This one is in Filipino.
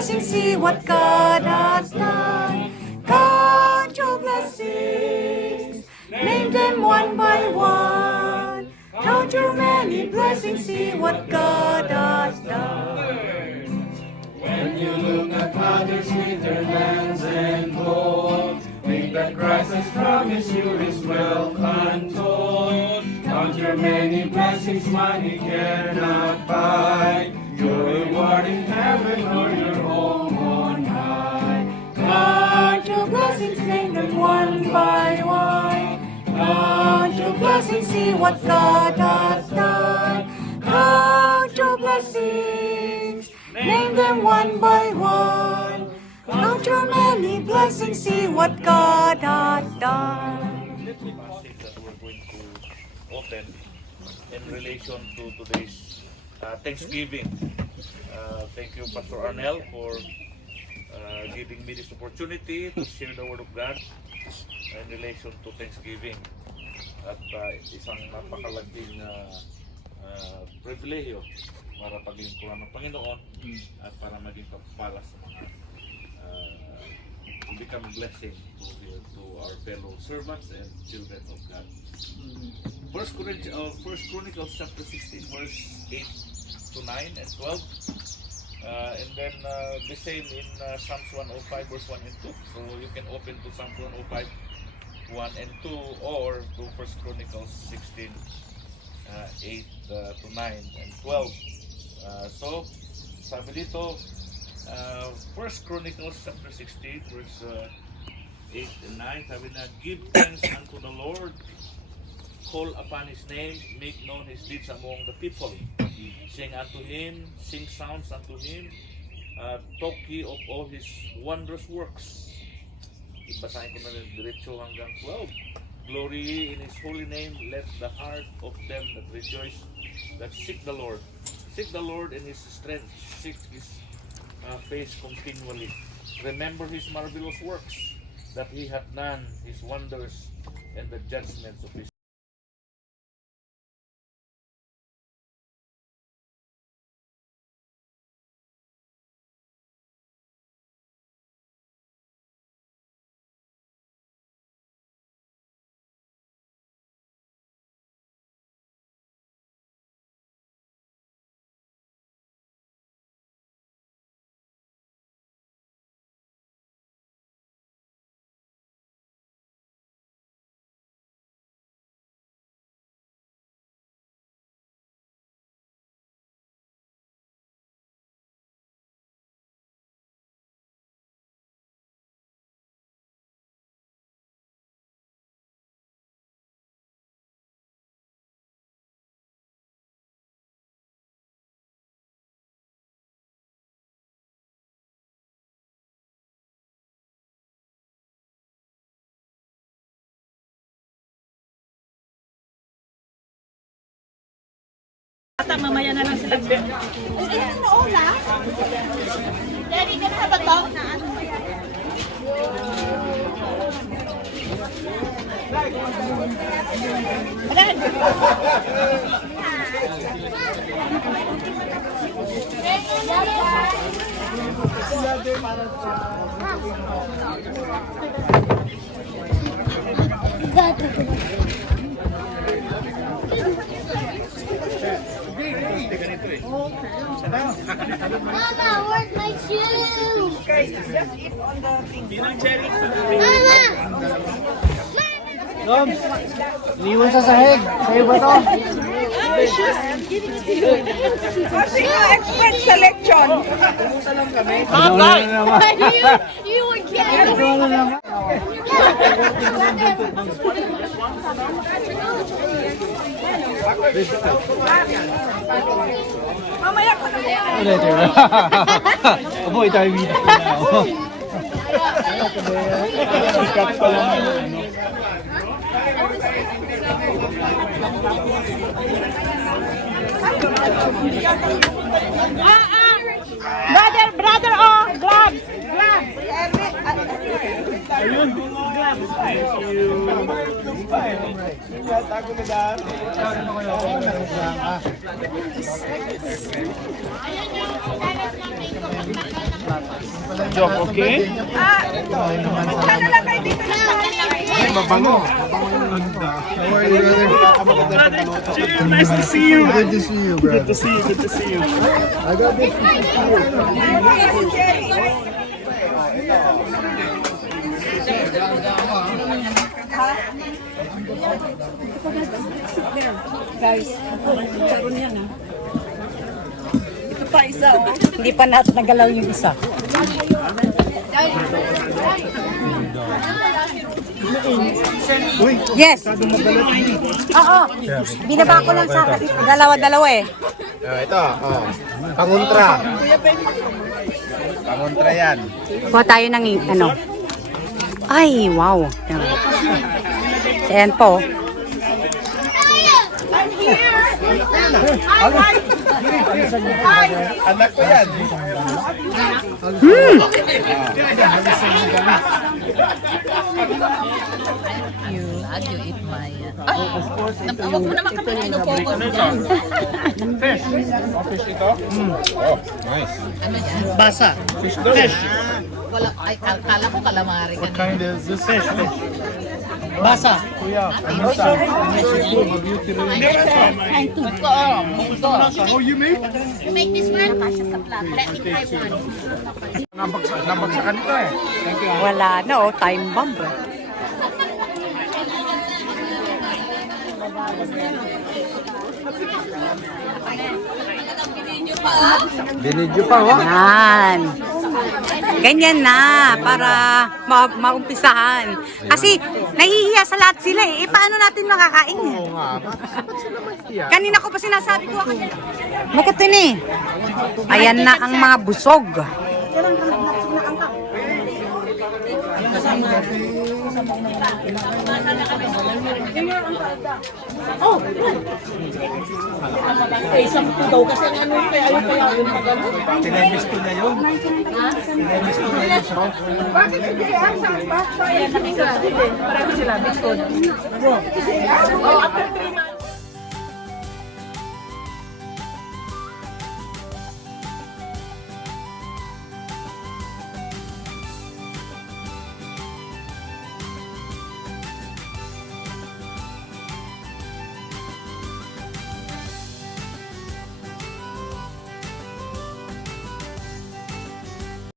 blessings, see what God has done. Count your blessings, name them one by one. Count your many blessings, see what God has done. When you look at others with their lands and gold, think that Christ has promised you His wealth untold. Count your many blessings, money cannot buy your reward in heaven or your home on high. Count your blessings, name them one by one. Count your blessings, see what God has done. Count your blessings, name them one by one. Count your many blessings, see what God has done. Passage that we're going to open in relation to today's Thanksgiving. Thank you, Pastor Arnel, for giving me this opportunity to share the Word of God in relation to Thanksgiving. At isang napakalaging pribilehiyo para paglingkuran ng Panginoon at para maging kapala sa mga to become a blessing to our fellow servants and children of God. First Chronicles chapter 16 verse 8 to 9 and 12. And then the same in Psalms 105 verse 1 and 2. So you can open to Psalms 105 1 and 2 or to First Chronicles 16 8 to 9 and 12. So sabi dito, First Chronicles chapter 16 verse 8 and 9, sabi na, give thanks unto the Lord, call upon His name, make known His deeds among the people. Sing unto Him, sing psalms unto Him, talk ye of all His wondrous works. Ibasahin ko na rin diretso hanggang 12. Glory ye in His holy name, let the heart of them that rejoice, that seek the Lord. Seek the Lord in His strength, seek His face continually. Remember His marvelous works, that He hath done, His wonders, and the judgments of His. Mamaya na lang sila. Daddy, can I have a talk? Mama, where's my shoes? Guys, just eat on the thing. Mama! Doms, iniwan sa sahig. Sa'yo ba to? Oh, shoes. Give it to you. Kasi expert selection. Ano na naman? You were kidding. Ano na naman? Mamaya ko na yan. Ano ito na? Opo, ito ay video na ako. Sikat pa lang yung ano. Brother, oh, gloves. Ayun. Thank you. Tago na daan. Ayan yung Joke, okay? Sana lang kayo dito na Mabango. Nice to see you. Good to see you, brother. Good to see you. Good to see you. I got this. Guys, meron yan ah. Ito pa isa oh. Hindi pa natin nagalaw yung isa. Yes. Oo. Binaba ko lang sa dalawa-dalawa eh. Ito, pangontra. Pangontra yan. Kuha tayo ng ano. Ay, wow. Ayan po. Anak ko yan. Huwag mo naman kami pinupokos dyan. Basa. Fish. Ay, kala ko calamari ka na. Kind is this fish? Basa. Kuya. Oh, you make? You make this one? Kasha sa plat. Let me try one. Nabagsakan ito eh. Wala na oh, time bomb. Binidyo pa, oh. Yan. Ganyan na para maumpisahan. Kasi nahihiya sa lahat sila eh. Paano natin makakain yan? Oo nga. Ba't sila mahiya? Kanina ko pa sinasabi ko. Makutin eh. Ayan na ang mga busog. Tinemiss ko na yun. Bakit si JR saan ba? Pareho sila, Bigfoot. Oh, after 3 months.